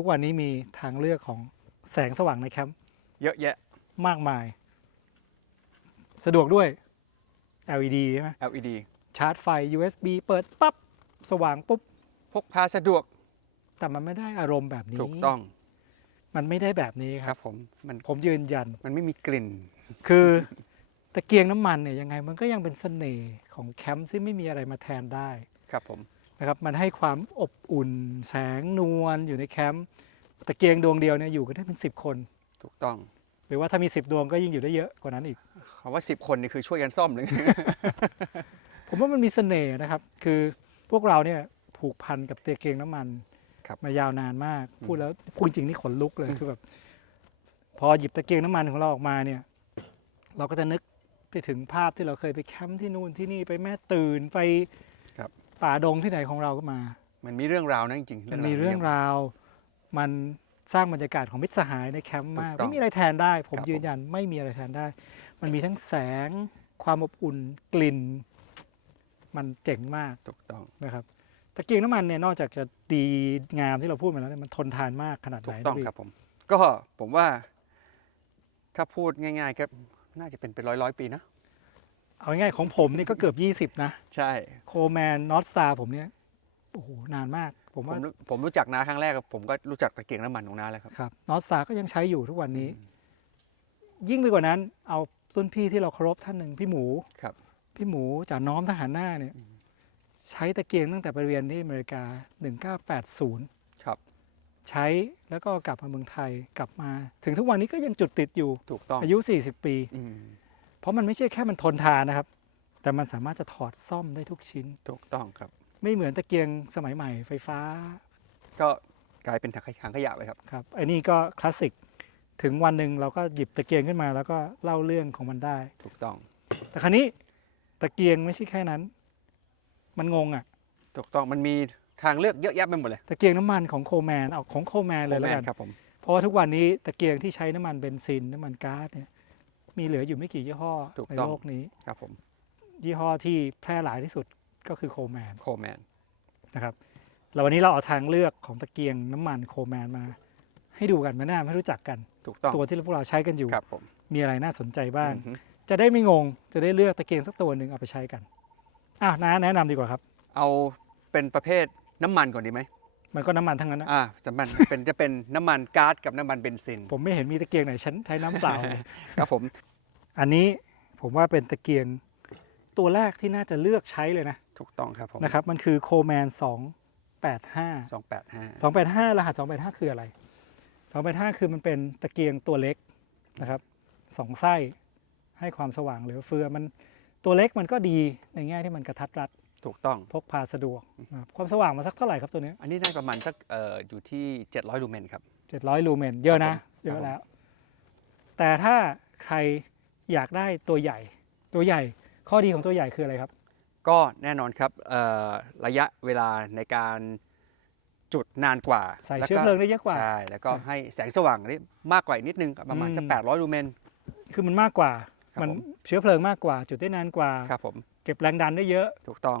ทุกวันนี้มีทางเลือกของแสงสว่างในแคมป์เยอะแยะ มากมาย สะดวกด้วย LED ใช่ไหม LED ชาร์จไฟ USB เปิดปั๊บสว่างปุ๊บ พกพาสะดวกแต่มันไม่ได้อารมณ์แบบนี้ ถูกต้องมันไม่ได้แบบนี้คครัรับ บผมมันผมยืนยัน มันไม่มีกลิ่น คือตะเกียงน้ำมันเนี่ยยังไงมันก็ยังเป็นเสน่ห์ของแคมป์ที่ไม่มีอะไรมาแทนได้ ครับผม นะครับมันให้ความอบอุ่นแสงนวลอยู่ในแคมป์ตะเกียงดวงเดียวเนี่ยอยู่กันได้เป็นสิบคน ถูกต้อง หรือว่าถ้ามีสิบดวงก็ยิ่งอยู่ได้เยอะกว่านั้นอีกคำว่าสิบคนนี่คือช่วยกันซ่อมเลย ผมว่ามันมีเสน่ห์นะครับ คือพวกเราเนี่ยผูกพันกับตะเกียงน้ำมันครับมายาวนานมากอืมพูดแล้วพูดจริงนี่ขนลุกเลยคือแบบพอหยิบตะเกียงน้ำมันของเราออกมาเนี่ย เราก็จะนึกไปถึงภาพที่เราเคยไปแคมป์ที่นู่นที่นี่ไปแม่ตื่นไปครับ ป่าดงที่ไหนของเราก็มา มันมีเรื่องราวนะจริงๆมันมีเรื่องราว มันสร้างบรรยากาศของมิตรสหายในแคมป์มากถูกต้องไม่มีอะไรแทนได้ ผมครับยืนยันไม่มีอะไรแทนได้ มันมีทั้งแสง ความอบอุ่นกลิ่น มันเจ๋งมากถูกต้องนะครับตะเกียงน้ำมันเนี่ยนอกจากจะดีงามที่เราพูดมาแล้วเนี่ยมันทนทานมากขนาดถูไหนกต้องนะพี่ครับผม ก็ผมว่า ถ้าพูดง่ายๆก็น่าจะเป็นเป็นร้อยร้อยๆปีนะ เอาง่ายๆของผมนี่ก็เกือบ 20 นะ ใช่ โคแมนนอตซาผมเนี่ยโอ้โหนานมาก ผมผมว่ารู้ผมรู้จักน้าครั้งแรกผมก็รู้จักตะเกียงน้ำมันของน้าแล้วครับครับนอตซาก็ยังใช้อยู่ทุกวันนี้ ยิ่งไปกว่านั้นเอารุ่นพี่ที่เราเคารพท่านหนึ่งพี่หมู ครับ พี่หมูจากน้อมทหารหน้าเนี่ย อืม ใช้ตะเกียงตั้งแต่ไปเรียนที่อเมริกา 1980 ครับ ใช้แล้วก็กลับมาเมืองไทยกลับมา ถึงทุกวันนี้ก็ยังจุดติดอยู่ถูกต้องอายุ 40 ปี อืมเพ ราะมันไม่ใช่แค่มันทนทานนะครับ แต่มันสามารถจะถอดซ่อมได้ทุกชิ้น ถูกต้องครับ ไม่เหมือนตะเกียงสมัยใหม่ไฟฟ้า ก็กลายเป็นถังขยะถังขยะไปครับ ครับไอ้นี่ก็คลาสสิกถึงวันหนึ่งเราก็หยิบตะเกียงขึ้นมา แล้วก็เล่าเรื่องของมันได้ ถูกต้อง แต่ครั้นี้ตะเกียงไม่ใช่แค่นั้น มันงงอะ่ะ ถูกต้องมันมีทางเลือกเยอะแยะไปหมดเลย ตะเกียงน้ำมันของโคแมนเอาของโคแมนเลยแล้วกัน ครับผม เพราะว่าทุกวันนี้ตะเกียงที่ใช้น้ำมันเบนซินน้ำมันก๊าซเนี่ย มีเหลืออยู่ไม่กี่ยี่ห้อในโลกนี้ ครับผมยี่ห้อที่แพร่หลายที่สุดก็คือโคแมนโคแมนนะครับเราวันนี้เราเอาทางเลือกของตะเกียงน้ำมันโคแมนมา ให้ดูกันมาหน้าไม่รู้จักกัน ถูกต้องตัวที่พวกเราใช้กันอยู่ ครับผมมีอะไรน่าสนใจบ้าง อือฮึจะได้ไม่งง จะได้เลือกตะเกียงสักตัวหนึ่งเอาไปใช้กันอะน้าแนะนำดีกว่าครับ เอาเป็นประเภทน้ำมันก่อนดีไหมมันก็น้ำมันทั้งนั้นนะอ่าจะมันเป็นจะเป็นน้ำมันก๊าซกับน้ำมันเบนซิน ผมไม่เห็นมีตะเกียงไหนฉันใช้น้ำเปล่าเลย ครับผม อันนี้ผมว่าเป็นตะเกียงตัวแรกที่น่าจะเลือกใช้เลยนะถูกต้องครับผมนะครับ มันคือโคแมน285สองแปดห้า285รหัส285คืออะไร285คือมันเป็นตะเกียงตัวเล็กนะครับสองไส้ให้ความสว่างเหลือเฟือมันตัวเล็กมันก็ดีในแง่ที่มันกระทัดรัดถูกต้องพกพาสะดวกนะครับความสว่างมาสักเท่าไหร่ครับตัวเนี้ยอันนี้ได้ประมาณสักเอ่ออยู่ที่ 700 ลูเมนครับ 700 ลูเมน เยอะนะครับผมเยอะแล้ว แต่ถ้าใคร อยากได้ตัวใหญ่ ตัวใหญ่ ข้อดีของตัวใหญ่คืออะไรครับ ก็แน่นอนครับเอ่อระยะเวลาในการจุดนานกว่าใส่แล้วเชื้อเพลิงได้เยอะกว่าใช่แล้วก็ใช่ให้แสงสว่างได้มากกว่าอีกนิดนึงประมาณอืมสัก800ลูเมน คือมันมากกว่าครับมันผมเชื้อเพลิงมากกว่า จุดได้นานกว่าครับผมเก็บแรงดันได้เยอะถูกต้อง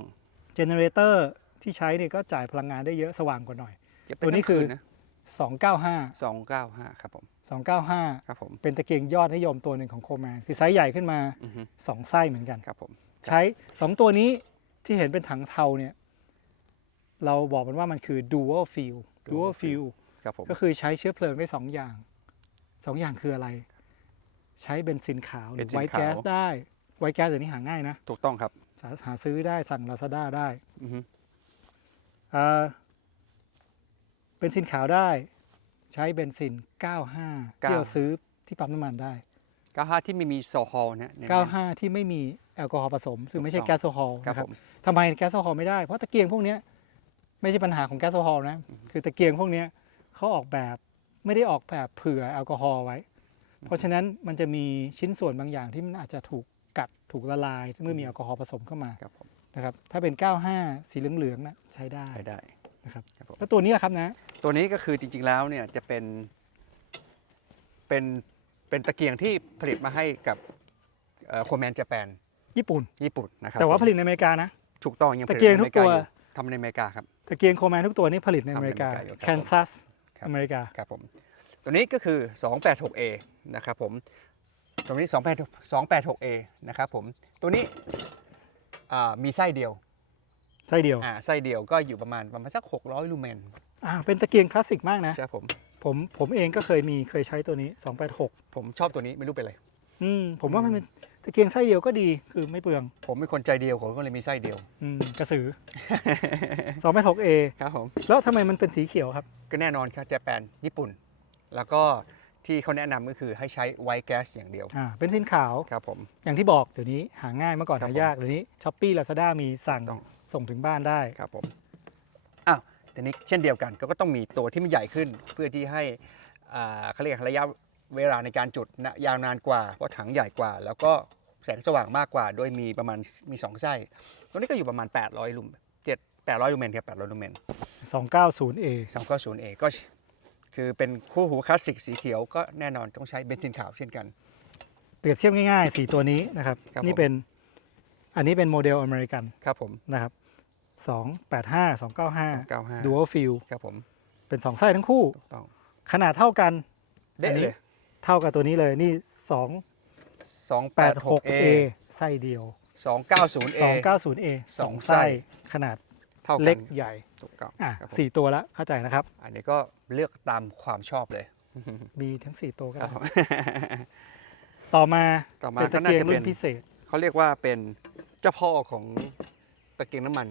เจเนเรเตอร์ที่ใช้เนี่ยก็จ่ายพลังงานได้เยอะสว่างกว่าหน่อยเก็บได้ตัวนี้ทั้งคือคืนนะ295สองเก้าห้าครับผม 295 ครับผมเป็นตะเกียงยอดนิยมตัวหนึ่งของโคแมนคือไซส์ใหญ่ขึ้นมา อือฮึ2 ไส้เหมือนกัน ครับผม ใช้ 2 ตัวนี้ที่เห็นเป็นถังเทาเนี่ย เราบอกมันว่ามันคือ dual fuel dual fuel ครับผม ก็คือใช้เชื้อเพลิงได้ 2 อย่าง 2 อย่างคืออะไร ใช้เบนซินขาวหรือไวท์แก๊สได้ ไวท์แก๊สเดี๋ยวนี้หาง่ายนะ ถูกต้องครับหาหาซื้อได้สั่ง Lazada ได้อือฮึอ่าเบนซินขาวได้ ใช้เบนซิน 95 ที่เราซื้อที่ปั๊มน้ำมันได้เก้าห้าที่ไม่มีโซฮอลเนี่ยเนี่ย95 ที่ไม่มีแอลกอฮอล์ผสมซึ่งไม่ใช่ถูกต้องแก๊สโซฮอล์ครับนะคผรับมทำไมแก๊สโซฮอล์ไม่ได้เพราะตะเกียงพวกเนี้ยไม่ใช่ปัญหาของแก๊สโซฮอล์นะคือตะเกียงพวกเนี้ยเขาออกแบบไม่ได้ออกแบบเผื่อแอลกอฮอล์ไว้ เพราะฉะนั้นมันจะมีชิ้นส่วนบางอย่างที่มันอาจจะถูกกัดถูกละลายเมื่อมีแอลกอฮอล์ผสมเข้ามาครับผมนะครับถ้าเป็น 95 สีเหลืองๆนะใช้ได้ใช้ได้ นะครับครับผม แล้วตัวนี้แหละครับนะ ตัวนี้ก็คือจริง ๆ แล้วเนี่ยจะเป็นเป็นเป็นตะเกียงที่ผลิตมาให้กับโคแมนญี่ปุ่นญี่ปุ่น ญี่ปุ่นนะครับแต่ว่าผมผลิตในอเมริกานะ ถูกต้องยังผตะลิตเกียงในอทุเมกริกาตัวอยู่ทำในอเมริกาครับ ตะเกียงโคแมนทุกตัวนี่ผลิตในอเมริกาทำในอเมริกาอยู่ครับแคนซัสครับ อเมริกา ครับผมตัวนี้ก็คือ 286A นะครับผมตรงนี้28 286A นะครับผมตัวนี้อ่ามีไส้เดียว ไส้เดียว อ่าไส้เดียวก็อยู่ประมาณประมาณสัก 600 ลูเมนอ่าเป็นตะเกียงคลาสสิกมากนะ ใช่ครับผมผมผมเองก็เคยมีเคยใช้ตัวนี้ 286 ผมชอบตัวนี้ไม่รู้เป็นไร อืมผมว่ามันเป็นตะเกียงไส้เดียวก็ดีคือไม่เปลือง ผมเป็นคนใจเดียวผมก็เลยมีไส้เดียว อืมกระสือ 286A ครับผม แล้วทำไมมันเป็นสีเขียวครับ ก็แน่นอนครับญี่ปุ่นญี่ปุ่น แล้วก็ที่เขาแนะนำก็คือให้ใช้ไวท์แก๊สอย่างเดียว อ่าเป็นสินขาว ครับผม อย่างที่บอกเดี๋ยวนี้หาง่ายเมื่อก่อนครับหาผมยากเดี๋ยวนี้ช้อปปี้ลาซาด้ามีสั่งต้อง ส่งถึงบ้านได้ ครับผมอ้าวทีนี้เช่นเดียวกันก็ก็ต้องมีตัวที่มันใหญ่ขึ้น เพื่อที่ให้อ่าเขาเรียกระยะเวลาในการจุดนะยาวนานกว่าเพราะถังใหญ่กว่า แล้วก็แสงสว่างมากกว่า โดยมีประมาณมี2ไส้ตัวนี้ก็อยู่ประมาณ 800ลูม7 800ลูเมนครับ800ลูเมน 290A 290 A ก็คือเป็นคู่หูคลาสสิกสีเขียวก็แน่นอนต้องใช้เบนซินขาวเช่นกัน เปรียบเทียบง่ายๆ4ตัวนี้นะครับ ครับนี่ผมเป็นอันนี้เป็นโมเดลอเมริกันครับผม นะครับ 285 295 95 Dual Fuel ครับผมเป็น 2 ไส้ทั้งคู่ ถูกต้องขนาดเท่ากัน เด็ดอันนี้ เลยเท่ากับตัวนี้เลยนี่ 286A 286A ไส้เดียว 290A 290A สอง2ไส้ไส้ ขนาดเท่ากันเล็กใหญ่ถูกต้องอะครับผมสี่ตัวแล้วเข้าใจนะครับ อันนี้ก็เลือกตามความชอบเลยมีทั้ง 4 ตัวก็ครัได้บผม ต่อมาต่อมาเป็นก็ตะน่าเกียงจะเป็รุ่นน พิเศษ เขาเรียกว่าเป็นเจ้าพ่อของตะเกียงน้ำมัน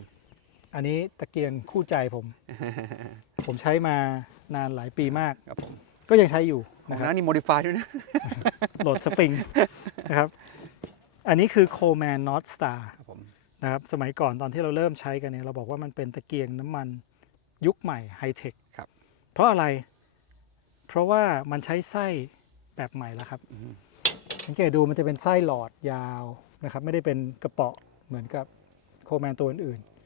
อันนี้ตะเกียงคู่ใจผม ผมใช้มานานหลายปีมาก ครับผมก็ยังใช้อยู่ของนะครับน้านี่โมดิฟายด้วยนะ โหลดสปริงนะครับ อันนี้คือ Coleman North Star ครับผม นะครับสมัยก่อนตอนที่เราเริ่มใช้กันเนี่ยเราบอกว่ามันเป็นตะเกียงน้ำมันยุคใหม่ไฮเทคครับ เพราะอะไร เพราะว่ามันใช้ไส้แบบใหม่แล้วครับ อืมสังเกตดูมันจะเป็นไส้หลอดยาวนะครับ ไม่ได้เป็นกระเป๋อเหมือนกับโคแมนตัวอื่นๆ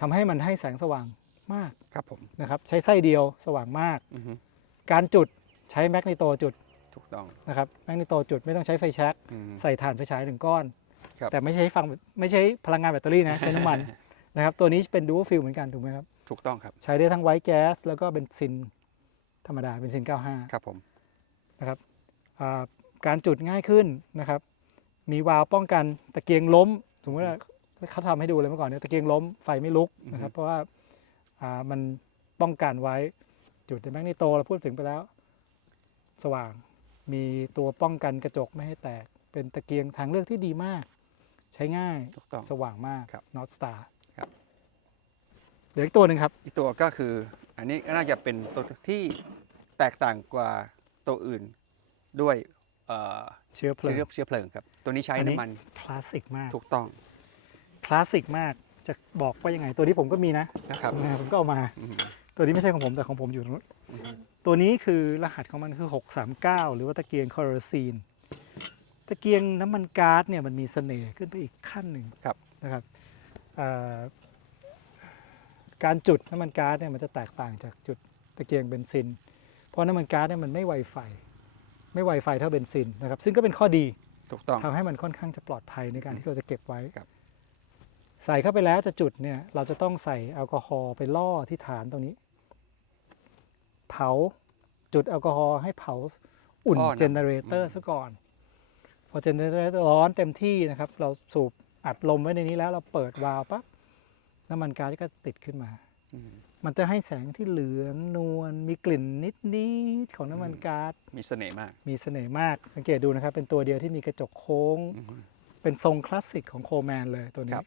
ทำให้มันให้แสงสว่างมากครับผมนะครับ ใช้ไส้เดียวสว่างมาก อือฮึการจุดใช้แมกนีโตจุดถูกต้อง นะครับแมกนีโตจุดไม่ต้องใช้ไฟแช็กอืมใส่ถ่านไฟฉายหนึ่งก้อน ครับ แต่ไม่ใช่ฟังไม่ใช่พลังงานแบตเตอรี่นะ ใช้น้ำมันนะครับ ตัวนี้เป็นดู a l ฟิลเหมือนกันถูกไหมครับ ถูกต้องครับ ใช้ได้ทั้งไวท์แก๊สแล้วก็เบนซินธรรมดาเบนซิน 95 ครับผม นะครับอ่าการจุดง่ายขึ้นนะครับ มีวาล์วป้องกันตะเกียงล้ม สมมติว่า เขาทำให้ดูเลยเมื่อก่อนเนี่ยตะเกียงล้มไฟไม่ลุกนะครับ เพราะว่าอ่ามันป้องกันไว้จุดในแมกนีโตเราพูดถึงไปแล้ว สว่าง มีตัวป้องกันกระจกไม่ให้แตก เป็นตะเกียงทางเลือกที่ดีมาก ใช้ง่ายถูกต้องสว่างมากครับ North Star ครับเหลืออีกตัวหนึ่งครับ อีกตัวก็คือ อันนี้น่าจะเป็นตัวที่แตกต่างกว่าตัวอื่นด้วยเอ่อเชื้อเพลิงเชื้อเชื้อเพลิงครับ ตัวนี้ใช้อันนี้น้ำมันคลาสสิกมากถูกต้องค ลาสสิกมากจะบอกว่ายังไง ตัวนี้ผมก็มีนะนะครับผมก็เอามา อืมตัวนี้ไม่ใช่ของผมแต่ของผมอยู่ตรงนู้นอืมตัวนี้คือรหัสของมันคือ 639 หรือว่าตะเกียงคอร์ซีน ตะเกียงน้ำมันก๊าซเนี่ยมันมีเสน่ห์ขึ้นไปอีกขั้นหนึ่งครับ นะครับเอ่อการจุดน้ำมันก๊าซเนี่ยมันจะแตกต่างจากจุดตะเกียงเบนซิน เพราะน้ำมันก๊าซเนี่ยมันไม่ไวไฟ ไม่ไวไฟเท่าเบนซินนะครับซึ่งก็เป็นข้อดีถูกต้อง ทำให้มันค่อนข้างจะปลอดภัยในการที่เราจะเก็บไว้ครับ ใส่เข้าไปแล้วจะจุดเนี่ยเราจะต้องใส่แอลกอฮอล์ไปล่อที่ฐานตรงนี้ เผาจุดแอลกอฮอล์ให้เผาอุ่นท่อน้ำเจเนเรเตอร์ซะก่อน พอเจเนเรเตอร์ร้อนเต็มที่นะครับ เราสูบอัดลมไว้ในนี้แล้วเราเปิดวาล์วปั๊บน้ำมันก๊าซก็ติดขึ้นมา อืมมันจะให้แสงที่เหลืองนวลมีกลิ่นนิดๆของน้ำมันอืมก๊าซมีเสน่ห์มากมีเสน่ห์มากสังเกตดูนะครับ เป็นตัวเดียวที่มีกระจกโค้ง อืม เป็นทรงคลาสสิกของโคแมนเลยตัวคนี้รับ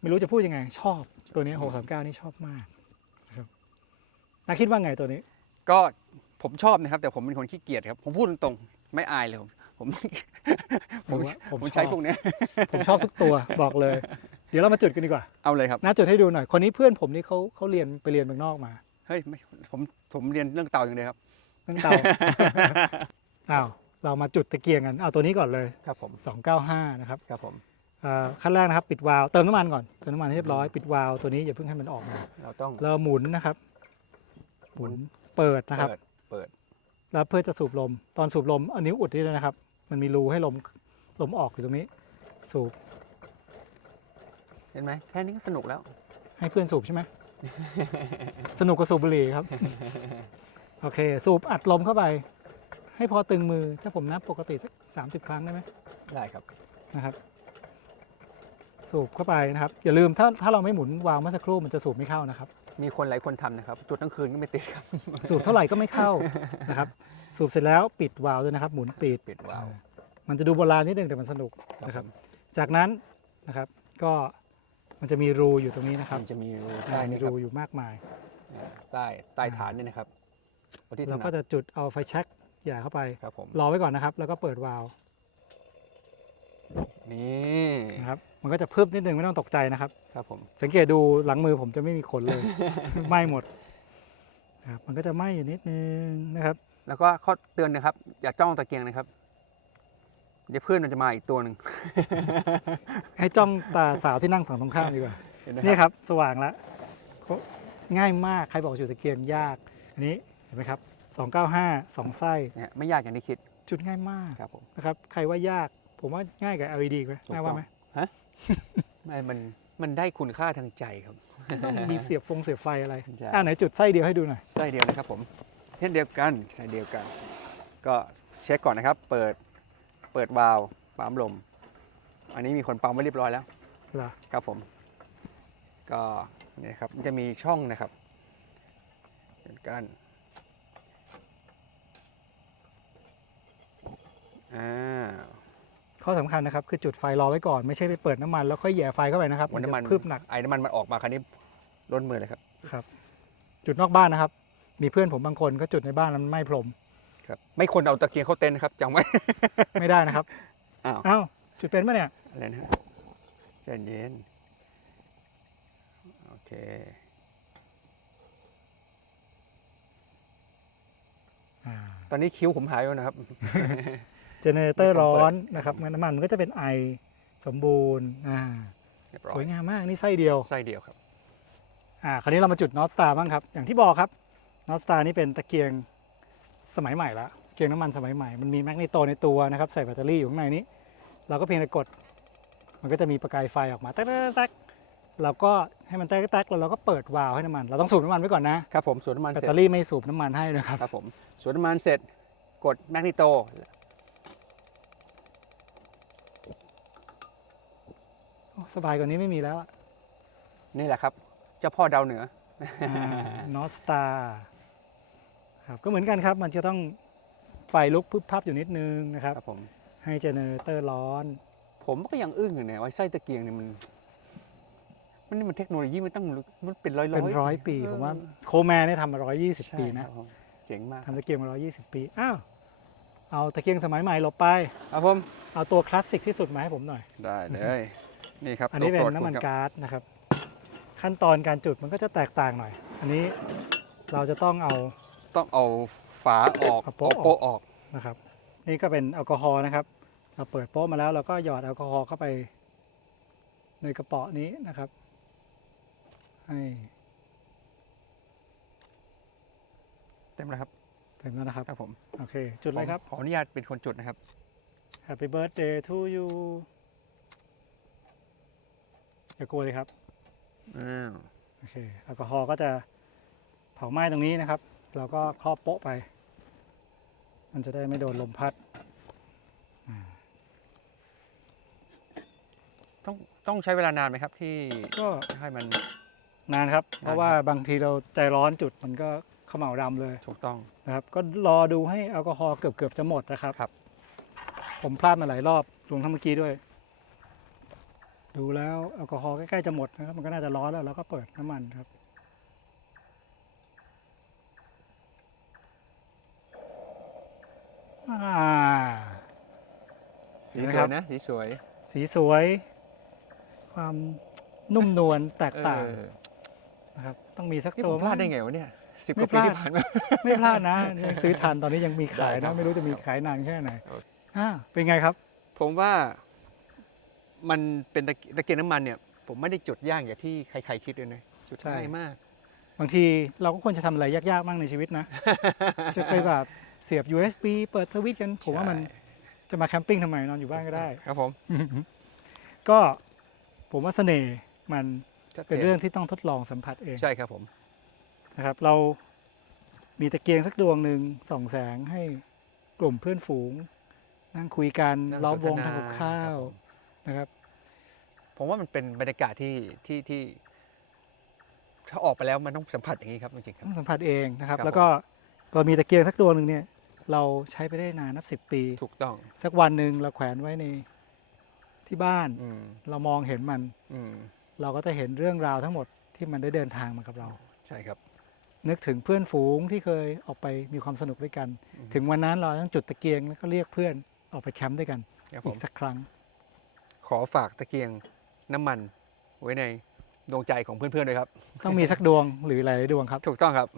ไม่รู้จะพูดยังไง ชอบตัวนี้อืมหกสามเก้านี่ชอบมากนะครับนาคิดว่าไงตัวนี้ ก็ผมชอบนะครับ แต่ผมเป็นคนขี้เกียจครับ ผมพูดตรงๆไม่อายเลยผมผมผมผมว่าผมผมชใช้อบ พวกเนี้ยผมชอบทุกตัวบอกเลย เดี๋ยวเรามาจุดกันดีกว่าเอาเลยครับน้าจุดให้ดูหน่อย คนนี้เพื่อนผมนี่เขาเขาเรียนไปเรียนเมืองนอกมาเฮ้ยไม่ผมผมเรียนเรื่องเตาอย่างเดียวครับ ตั้งเตา อ้าวเรามาจุดตะเกียงกันเอาตัวนี้ก่อนเลย ครับผม 295 นะครับ ครับผมเอ่อ ขั้นแรกนะครับ ปิดวาล์วเติมน้ำมันก่อนเติมน้ำมันให้เรียบร้อยปิดวาล์วตัวนี้อย่าเพิ่งให้มันออกมาเราต้องเราหมุนนะครับ หมุนเปิดนะครับ เปิดเปิด แล้วเพื่อจะสูบลม ตอนสูบลมเอานิ้วอุดนี่เลยนะครับ มันมีรูให้ลมลมออกอยู่ตรงนี้ สูบเห็นไหมแค่นี้ก็สนุกแล้ว ให้เพื่อนสูบใช่ไหมสนุกกว่าสูบบุหรี่ครับ โอเค สูบอัดลมเข้าไป ให้พอตึงมือถ้าผมนับปกติสักสามสิบครั้งได้ไหมได้ครับนะครับ สูบเข้าไปนะครับ อย่าลืมถ้าถ้าเราไม่หมุนวาล์วเมื่อสักครู่มันจะสูบไม่เข้านะครับ มีคนหลายคนทำนะครับ จุดทั้งคืนก็ไม่ติดครับ สูบเท่าไหร่ก็ไม่เข้านะครับ สูบเสร็จแล้วปิดวาล์วด้วยนะครับ หมุนปิดปิดวาล์วมันจะดูโบราณนิดนึงแต่มันสนุกนะครับ จากนั้นนะครับก็มันจะมีรูอยู่ตรงนี้นะครับมันจะมีรูอ่าใต้มีนี่ครัรูบอยู่มากมาย ใต้ใต้ฐานนี่นะครับเอาที่ถเรานัก็ดจะจุดเอาไฟแช็กหย่าเข้าไป ครับผมรอไว้ก่อนนะครับ แล้วก็เปิดวาล์ว นี่นะครับ มันก็จะพึบนิดนึงไม่ต้องตกใจนะครับ ครับผม สังเกตดูหลังมือผมจะไม่มีขนเลย ไหม้หมดนะครับมันก็จะไหม้อยู่นิดนึงนะครับ แล้วก็ข้อเตือนนะครับ อย่าจ้องตะเกียงนะครับ เดี๋ยวเพื่อนมันจะมาอีกตัวหนึ่ง ให้จ้องตาสาวที่นั่งฝั่งตรงข้ามดีกว่า เห็นไหมนี่ครับสว่างแล้วง่ายมากใครบอกจุดตะเกียงยาก อันนี้เห็นไหมครับ 295 2 ไส้เนี่ยไม่ยากอย่างที่คิดจุดง่ายมากครับผม นะครับ ใครว่ายาก ผมว่าง่ายกว่า LED อีกไหมถูกน่าต้ว่าอง ไหมฮะไม่มันมันได้คุณค่าทางใจครับ ต้องมีเสียบฟงเสียบไฟอะไรใช่ อ่าไหนจุดไส้เดียวให้ดูหน่อยไส้เดียวนะครับผมเช่นเดียวกันไส้เดียวกัน ก็เช็คก่อนนะครับ เปิดเปิดวาล์วปั๊มลม อันนี้มีคนปั๊มไว้เรียบร้อยแล้ว เหรอครับผม ก็เนี่ยครับมันจะมีช่องนะครับเหมือนกันอ่า ข้อสำคัญนะครับคือจุดไฟรอไว้ก่อนไม่ใช่ไปเปิดน้ำมันแล้วค่อยแหย่ไฟเข้าไปนะครับวันน้ำมันจะพึบหนักไอ้น้ำมันมันออกมาคันนี้ล้นมือเลยครับ ครับ จุดนอกบ้านนะครับ มีเพื่อนผมบางคนก็จุดในบ้านแล้วมันไหม้พรม ครับ ไม่ควรเอาตะเกียงเข้าเต็นท์นะครับจำไว้ ไม่ได้นะครับ อ้าวอ้าวจุดเป็นปะเนี่ย อะไรนะฮะใจเย็น โอเค อ่า ตอนนี้คิ้วผมหายไปแล้วนะครับ เจเนเรเตอร์มีคนเปิดร้อนนะครับงั้นน้ำมันมันก็จะเป็นไอสมบูรณ์อ่าเรียบร้อสวยยงามมากนี่ไส้เดียวไส้เดียวครับอ่าคราวนี้เรามาจุดนอตสตาร์บ้างครับ อย่างที่บอกครับนอตสตาร์นี่เป็นตะเกียงสมัยใหม่ละตะเกียงน้ำมันสมัยใหม่ มันมีแมกนีโตในตัวนะครับ ใส่แบตเตอรี่อยู่ข้างในนี้ เราก็เพียงแต่กด มันก็จะมีประกายไฟออกมาแต๊กแต๊กแต๊กเราก็ให้มันแต๊กแต๊กแล้วเราก็เปิดวาล์วให้น้ำมัน เราต้องสูบน้ำมันไว้ก่อนนะครับผมสวนน้ำมันแบตเสร็จเตอรี่ไม่สูบน้ำมันให้นะครับครับผมสวนน้ำมันเสร็จกดแมกนิโต โอ้ สบายกว่านี้ไม่มีแล้วอะนี่แหละครับ เจ้าพ่อดาวเหนือนอตสตาร์ครับก็เหมือนกันครับ มันจะต้องไฟลุกพึบพับอยู่นิดนึงนะครับ ครับผม ให้เจเนเรเตอร์ร้อน ผมก็ยังอึ้งอยู่เนี่ยว่าไส้ตะเกียงเนี่ยมัน มันนี่มันเทคโนโลยีมันตั้งมันเป็นร้อยร้อยเป็นร้อยปี ผมว่าโคแมนเนี่ยทำมาร้อยยี่สิบใช่ปีนะครับผมเจ๋งมาก ทำตะเกียงมาร้อยยี่สิบปี อ้าว เอาตะเกียงสมัยใหม่หลบไป ครับผม เอาตัวคลาสสิกที่สุดมาให้ผมหน่อย ได้เลย นี่ครับอันนี้ตัวเป็นโปรดน้ำมันคุณครับก๊าซนะครับ ขั้นตอนการจุดมันก็จะแตกต่างหน่อย อันนี้เราจะต้องเอาต้องเอาฝาออกเอาโป๊ะเอาโป๊ะออกนะครับ นี่ก็เป็นแอลกอฮอล์นะครับ เราเปิดโป๊ะมาแล้วเราก็หยอดแอลกอฮอล์เข้าไป ในกระเป๋อนี้นะครับ ให้เต็มแล้วครับเต็มแล้วนะครับครับผมโอเค จุดเลยครับขอขออนุญาตเป็นคนจุดนะครับ Happy birthday to you อย่ากลัวเลยครับอ้าวโอเคแอลกอฮอล์ก็จะเผาไหม้ตรงนี้นะครับ เราก็ครอบโป๊ะไป มันจะได้ไม่โดนลมพัด ต้องต้องใช้เวลานานไหมครับ ที่ก็ให้มัน นานครับ เพนานราะว่าครับบางทีเราใจร้อนจุดมันก็เขม่าวดำเลยถูกต้องนะครับ ก็รอดูให้แอลกอฮอล์เกือบเกือบๆจะหมดนะครับครับ ผมพลาดมาหลายรอบรวมทั้งเมื่อกี้ด้วย ดูแล้วแอลกอฮอล์ใกล้ๆจะหมดนะครับ มันก็น่าจะร้อนแล้วเราก็เปิดน้ำมันครับ อ่าสีเห็นไหมสครัวยบนะสีสวย สีสวย ความนุ่มนวลแตกต่างเออนะครับ ต้องมีสักนี่ตัผวมพลาดได้มั้งไงวะเนี่ยสิบกไม่ว่าปีพลาดที่ผ่านมา ไม่พลาดนะยังซื้อทันตอนนี้ยังมีขายได้ครันะบไม่รู้จะมีครับขายนานแค่ไหนโอเคอ่าเป็นไงครับ ผมว่า มันเป็นตะเกียตะเกียงน้ำมันเนี่ย ผมไม่ได้จุดยากอย่างที่ใครๆคิดเลยนะจุดใช่ ง่ายมาก บางทีเราก็ควรจะทำอะไรยากๆบ้างในชีวิตนะ จะไปแบบเสียบ USB เปิดสวิตช์กัน ผมว่ามันใช่ จะมาแคมปิ้งทำไมนอนอยู่บ้านก็ได้ ครับผมก็ผมว่าเสน่ห์มันชัดจเป็นเรื่องที่ต้องทดลองสัมผัสเองใช่ครับผม นะครับ เรามีตะเกียงสักดวงหนึ่งส่องแสงให้กลุ่มเพื่อนฝูง นั่งคุยกันนั่งล้อมวงสนทนาทำกับข้าว ครับผม นะครับ ผมว่ามันเป็นบรรยากาศที่ที่ที่ถ้าออกไปแล้วมันต้องสัมผัสอย่างนี้ครับจริงๆครับ ต้องสัมผัสเองนะครับ ครับ แล้วก็เรามีตะเกียงสักดวงหนึ่งเนี่ย เราใช้ไปได้นานนับสิบปี ถูกต้อง สักวันหนึ่งเราแขวนไว้ในที่บ้าน อืมเรามองเห็นมัน อืมเราก็จะเห็นเรื่องราวทั้งหมดที่มันได้เดินทางมากับเรา ใช่ครับ นึกถึงเพื่อนฝูงที่เคยออกไปมีความสนุกด้วยกัน อืม ถึงวันนั้นเราต้องจุดตะเกียงแล้วก็เรียกเพื่อนออกไปแคมป์ด้วยกันครับผอีมกสักครั้ง ขอฝากตะเกียงน้ำมันไว้ในดวงใจของเพื่อนๆด้วยครับ ต้องมีสักดวงหรือหลายๆดวงครับ ถูกต้องครับ